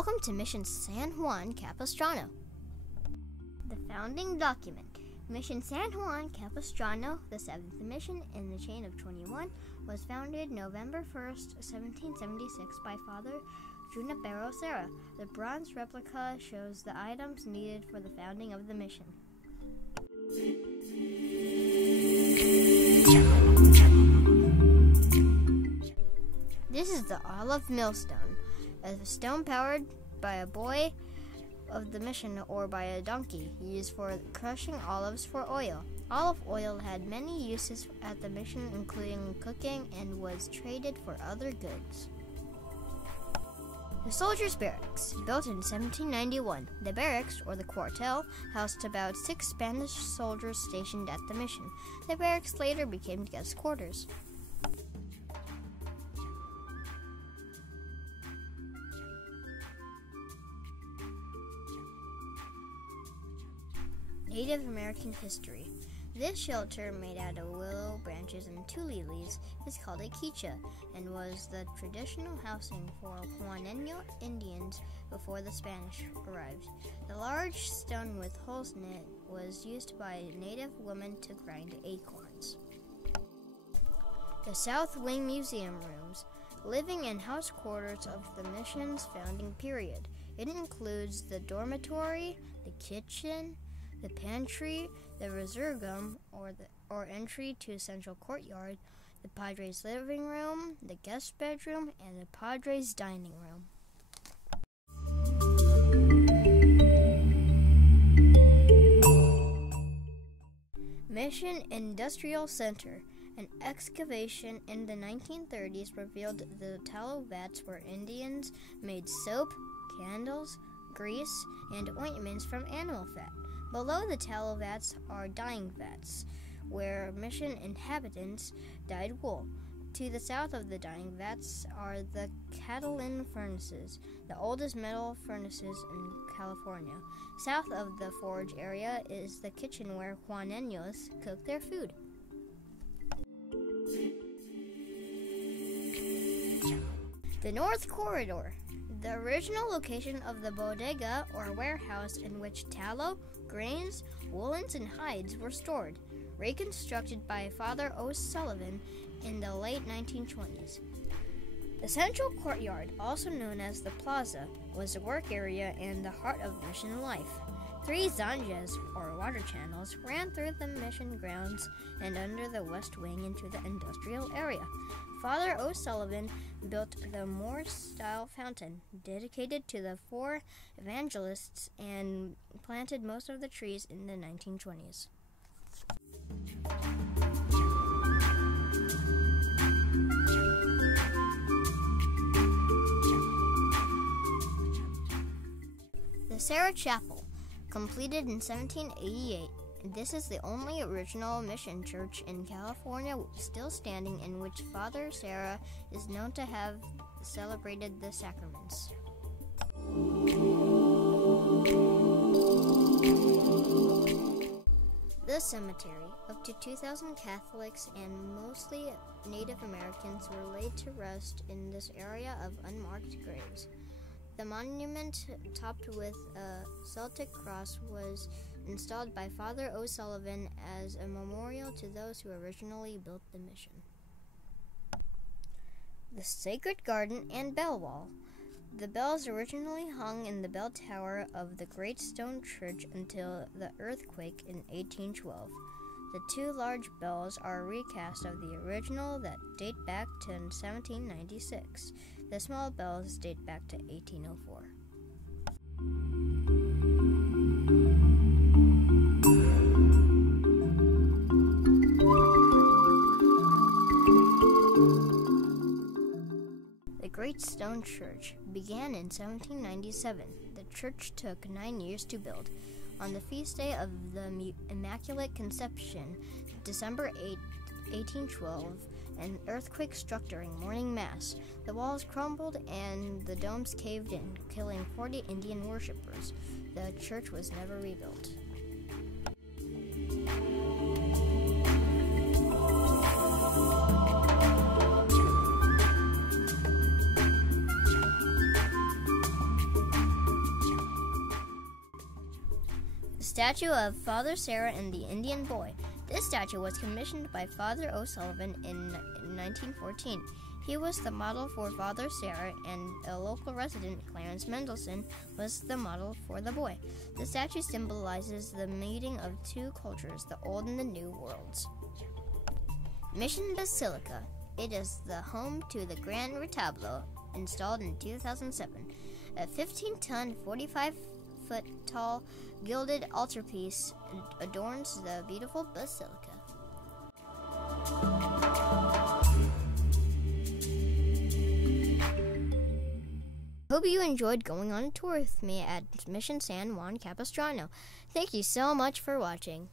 Welcome to Mission San Juan Capistrano. The founding document. Mission San Juan Capistrano, the seventh mission in the chain of 21, was founded November 1st, 1776 by Father Junipero Serra. The bronze replica shows the items needed for the founding of the mission. This is the olive millstone, a stone powered by a boy of the mission or by a donkey, used for crushing olives for oil. Olive oil had many uses at the mission, including cooking, and was traded for other goods. The soldiers' barracks, built in 1791. The barracks, or the cuartel, housed about 6 Spanish soldiers stationed at the mission. The barracks later became guest quarters. Native American history. This shelter, made out of willow branches and tule leaves, is called a quicha and was the traditional housing for Juaneño Indians before the Spanish arrived. The large stone with holes in it was used by native women to grind acorns. The South Wing Museum rooms, living and house quarters of the mission's founding period. It includes the dormitory, the kitchen, the pantry, the resurgam, or entry to central courtyard, the Padres' living room, the guest bedroom, and the Padres' dining room. Mission Industrial Center. An excavation in the 1930s revealed the tallow vats where Indians made soap, candles, grease, and ointments from animal fat. Below the tallow vats are dyeing vats, where mission inhabitants dyed wool. To the south of the dyeing vats are the Catalan furnaces, the oldest metal furnaces in California. South of the forge area is the kitchen where Juaneños cook their food. The North Corridor. The original location of the bodega, or warehouse, in which tallow, grains, woolens, and hides were stored, reconstructed by Father O'Sullivan in the late 1920s. The central courtyard, also known as the plaza, was the work area and the heart of mission life. 3 zanjas, or water channels, ran through the mission grounds and under the west wing into the industrial area. Father O'Sullivan built the Moore-style fountain, dedicated to the 4 evangelists, and planted most of the trees in the 1920s. The Serra Chapel, completed in 1788. This is the only original mission church in California still standing, in which Father Serra is known to have celebrated the sacraments. The cemetery. Up to 2,000 Catholics and mostly Native Americans were laid to rest in this area of unmarked graves. The monument, topped with a Celtic cross, was installed by Father O'Sullivan as a memorial to those who originally built the mission. The Sacred Garden and Bell Wall. The bells originally hung in the bell tower of the Great Stone Church until the earthquake in 1812. The 2 large bells are a recast of the original that date back to 1796. The small bells date back to 1804. The Great Stone Church began in 1797. The church took 9 years to build. On the feast day of the Immaculate Conception, December 8, 1812, an earthquake struck during morning mass. The walls crumbled and the domes caved in, killing 40 Indian worshippers. The church was never rebuilt. The statue of Father Sarah and the Indian Boy. This statue was commissioned by Father O'Sullivan in 1914. He was the model for Father Sarah, and a local resident, Clarence Mendelson, was the model for the boy. The statue symbolizes the meeting of two cultures, the Old and the New Worlds. Mission Basilica. It is the home to the Grand Retablo, installed in 2007. A 15-ton, 45-foot-tall gilded altarpiece adorns the beautiful basilica. Hope you enjoyed going on a tour with me at Mission San Juan Capistrano. Thank you so much for watching.